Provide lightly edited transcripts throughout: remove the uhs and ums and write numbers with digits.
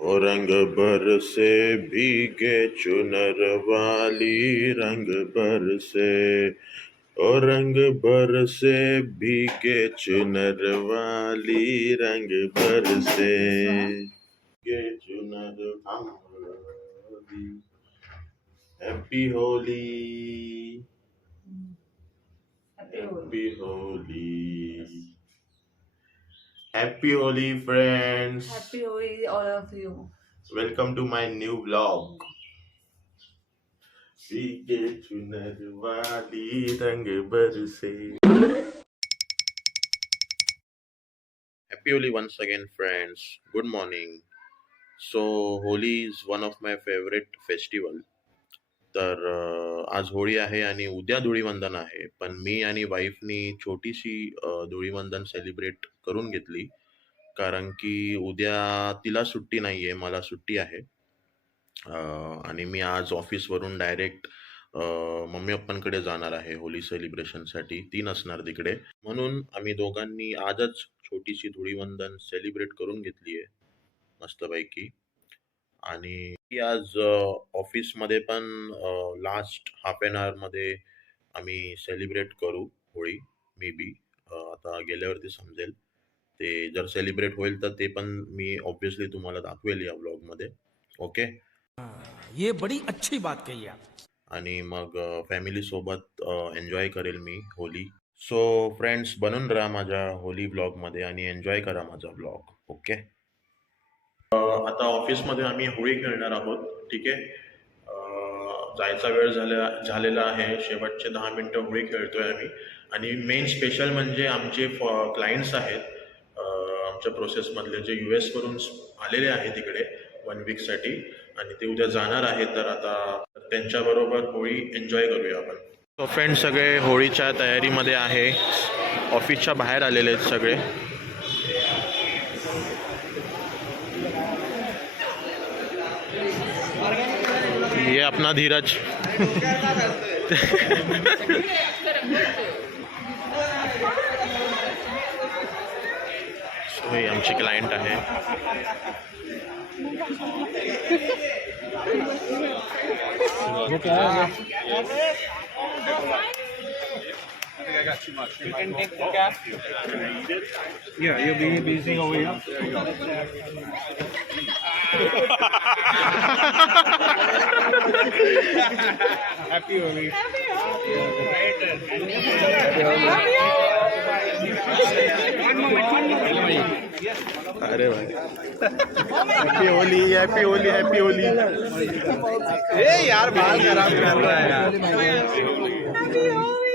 ओ रंग बरसे भीगे चुनर वाली रंग बरसे। ओ रंग बरसे भीगे चुनर वाली रंग बरसे। भीगे चुनर वाली। Happy Holi. Happy Holy. Happy Holi, friends. Happy Holi, all of you. Welcome to my new vlog. भीगे चुनर वाली रंग बरसे. Happy Holi once again, friends. Good morning. So, Holi is one of my favorite festival. तर आज होळी आहे आणि उद्या धुळीवंदन आहे. पण मी आणि वाईफनी छोटीशी धुळीवंदन सेलिब्रेट करून घेतली. कारण की उद्या तिला सुट्टी नाहीये, मला सुट्टी आहे. आणि मी आज ऑफिसवरून डायरेक्ट मम्मी-पप्पांकडे जाणार आहे होली सेलिब्रेशनसाठी. ती नसणार तिकडे. म्हणून आम्ही दोघांनी आजच छोटीशी धुळीवंदन सेलिब्रेट करून घेतली आहे मस्तपैकी. आणि ती आज ऑफिसमध्ये पण लास्ट हाफ एन आवरमध्ये आम्ही सेलिब्रेट करू होळी मे बी. आता गेल्यावरती समजेल. ते जर सेलिब्रेट होईल तर ते पण मी ऑब्व्हियसली तुम्हाला दाखवेल या व्लॉगमध्ये. ओके. ये बड़ी अच्छी बात कही आप. आणि मग फॅमिली सोबत एन्जॉय करेल मी होली. सो फ्रेंड्स, बनून राहा माझ्या होली व्लॉगमध्ये आणि एन्जॉय करा माझा व्लॉग. ओके. आता ऑफिसमध्ये आम्ही होळी खेळणार आहोत. ठीक आहे. जायचा वेळ झालेला आहे. शेवटचे 10 मिनटं होळी खेळतोय आम्ही. आणि मेन स्पेशल म्हणजे आमचे क्लायंट्स आहेत आमच्या प्रोसेसमधले, जे US वरून आलेले आहेत तिकडे 1 वीकसाठी आणि ते उद्या जाणार आहेत. तर आता त्यांच्याबरोबर होळी एन्जॉय करूया आपण. सो फ्रेंड्स, सगळे होळीच्या तयारीमध्ये आहे. ऑफिसच्या बाहेर आलेले आहेत सगळे. ये अपना धीरज. सो हे आमची क्लायंट आहे. I got too much. You can take the cap. Yeah, you'll be busy over here. Happy Holi. Happy Holi. One moment. अरे भाई, happy Holi, happy Holi, happy Holi. ए यार बाल खराब कर रहा है यार. Happy Holi.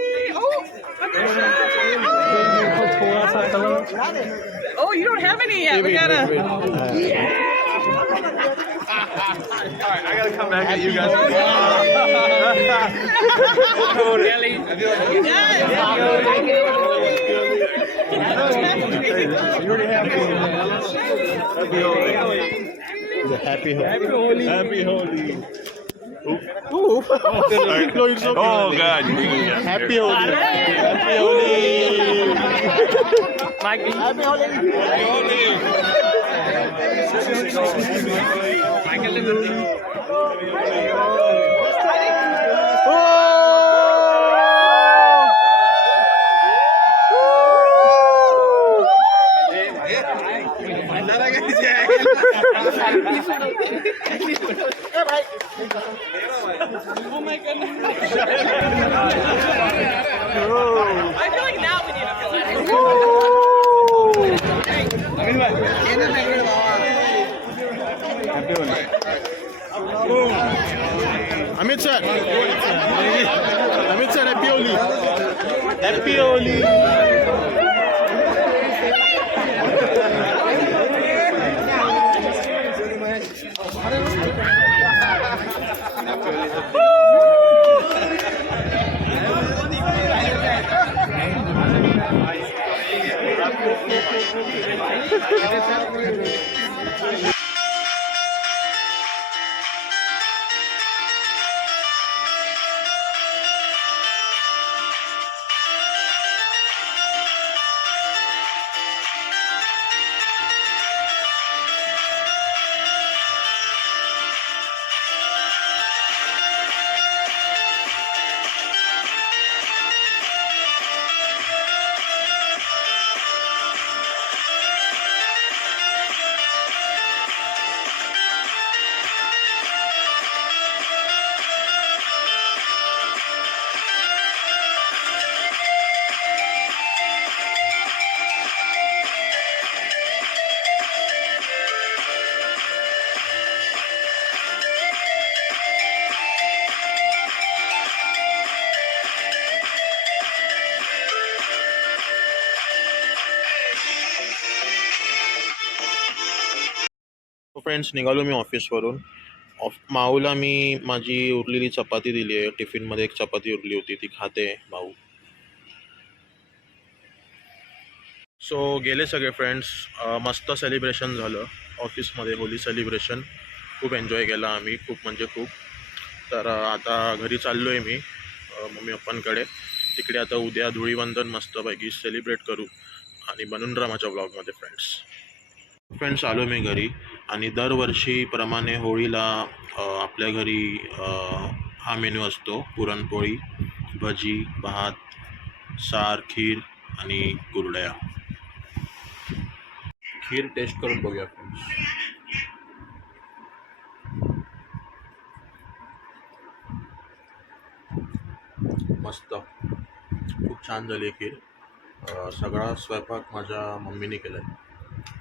Oh, you don't have any yet. We gotta. Alright, I gotta come back at you guys. Really? Happy Holi. Happy Holi. Happy Holi. Oh God. Happy Holi. Happy Holi. Mikey. Happy Holi. Michael. Oh my goodness. I feel like now we need to feel it. Amit sir, happy Holi. Happy Holi. Friends, निघालो मी ऑफिसवरून. माऊला मी माझी उरलेली चपाती दिली आहे. टिफिनमध्ये एक चपाती उरली होती, ती खाते माऊ. सो गेले सगळे फ्रेंड्स. मस्त सेलिब्रेशन झालं ऑफिसमध्ये, होली सेलिब्रेशन. खूप एन्जॉय केला आम्ही, खूप म्हणजे खूप. तर आता घरी चाललो आहे मी मम्मी पप्पांकडे. तिकडे आता उद्या धुळीवंदन मस्तपैकी सेलिब्रेट करू आणि बनून राहा माझ्या ब्लॉगमध्ये फ्रेंड्स. आलो मी घरी आणि दरवर्षीप्रमाणे होळीला आपल्या घरी हा मेनू असतो: पुरणपोळी, भजी, भात, सार, खीर आणि कुरड्या. खीर टेस्ट करून बघूया फ्रेंड्स. मस्त, खूप छान झाली आहे खीर. सगळा स्वयंपाक माझ्या मम्मीने केला आहे.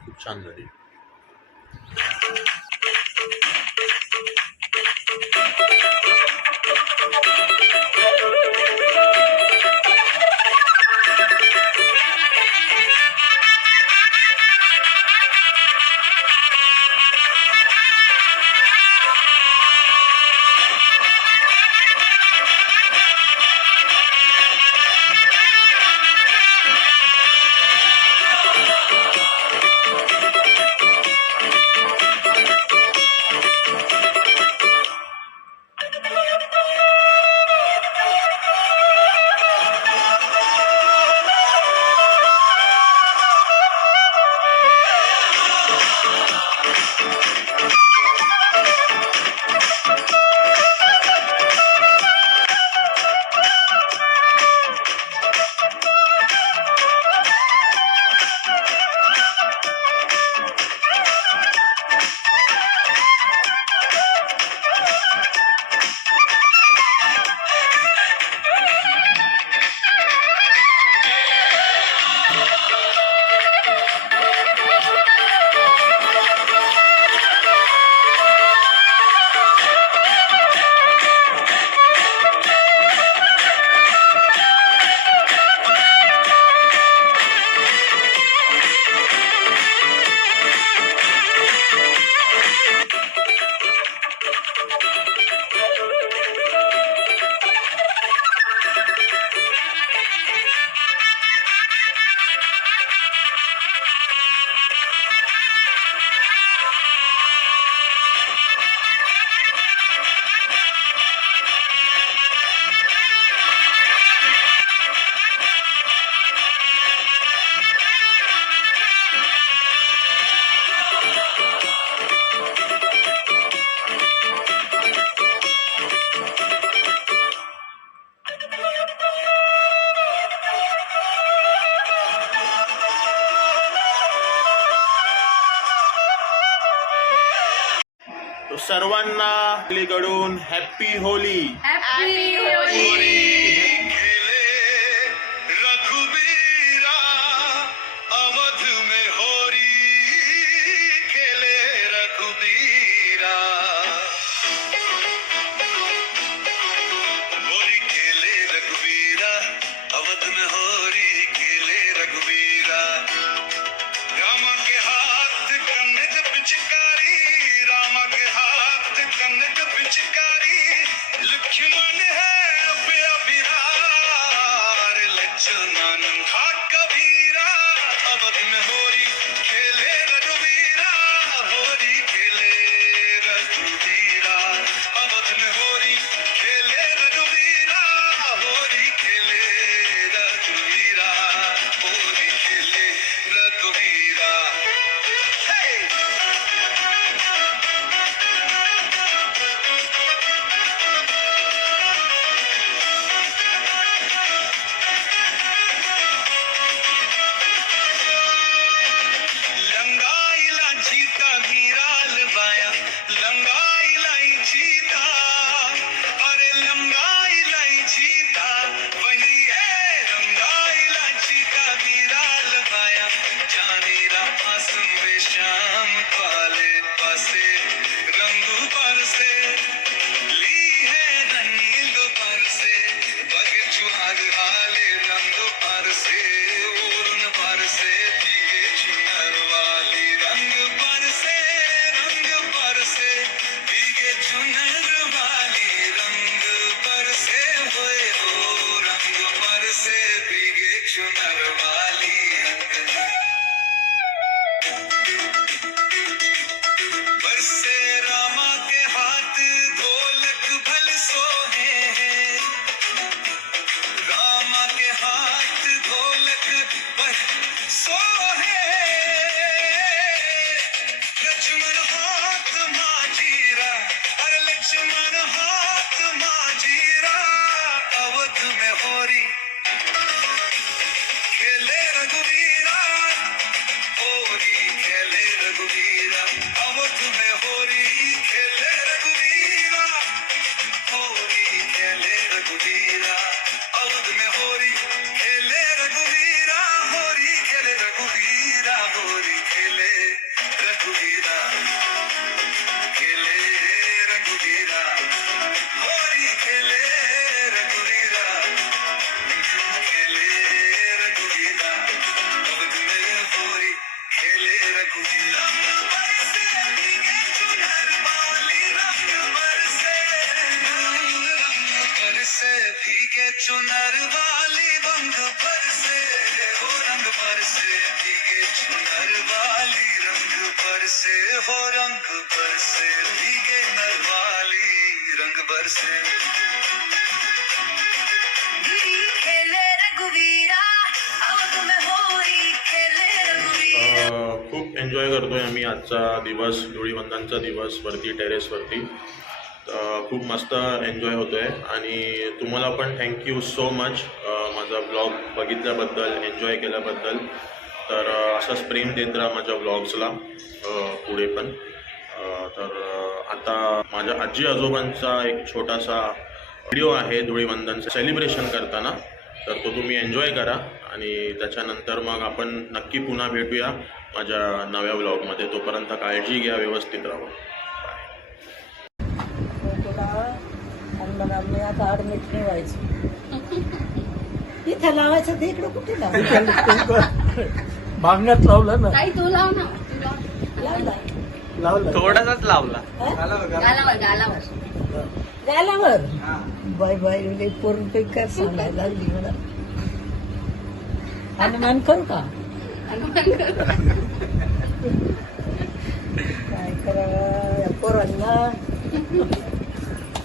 खूप छान झाली. तो सर्वांना आपल्याकडून happy Holi. Happy Holi! Raghubira Awadh में होरी खेले रघुबीरा होरी खेले रघुबीरा अवध में होरी खेले रघुबीरा राम के हाथ कनक पिचकारी राम के हाथ कनक पिचकारी लक्ष्मण है बिहार लक्ष्मण खा कबीरा अवध में होरी खेले रघुवीरा होरी खेले रघुवीरा अवध में होरी खेले रघुवीरा होरी खेले रघुवीरा होरी खेले रघुवीरा. Hey! चुनर वाली रंग बरसे हो रंग बरसे भीगे चुनर वाली रंग बरसे हो रंग बरसे भीगे नर वाली रंग बरसे गिरी खेले रघुवीरा अवध में होरी खेले रघुवीरा. खूप एन्जॉय करतोय आम्ही आजचा दिवस, धुळीवंदनचा दिवस वरती टेरेसवरती. खूप मस्त एन्जॉय होतो आहे आणि तुम्हाला पण थँक्यू सो मच माझा ब्लॉग बघितल्याबद्दल, एन्जॉय केल्याबद्दल. तर असंच प्रेम देत राहा माझ्या ब्लॉग्सला पुढे पण. तर आता माझ्या आजी आजोबांचा एक छोटासा व्हिडिओ आहे धुळीवंदनचं सेलिब्रेशन करताना, तर तो तुम्ही एन्जॉय करा आणि त्याच्यानंतर मग आपण नक्की पुन्हा भेटूया माझ्या नव्या ब्लॉगमध्ये. तोपर्यंत काळजी घ्या, व्यवस्थित राहा. तुला आणि मग आम्ही आता ॲडमिट नाही व्हायचं. इथं लावायचं ते इकडं कुठे लावायचं. मागण्यात लावलं ना. ताई तू लाव ना. लावला थोडासाच लावला. गालावर गालावर. गालावर बाय बाय पूर्ण पेकर सांगायला लागली मला. हनुमान करू का काय करावं या पोरांना.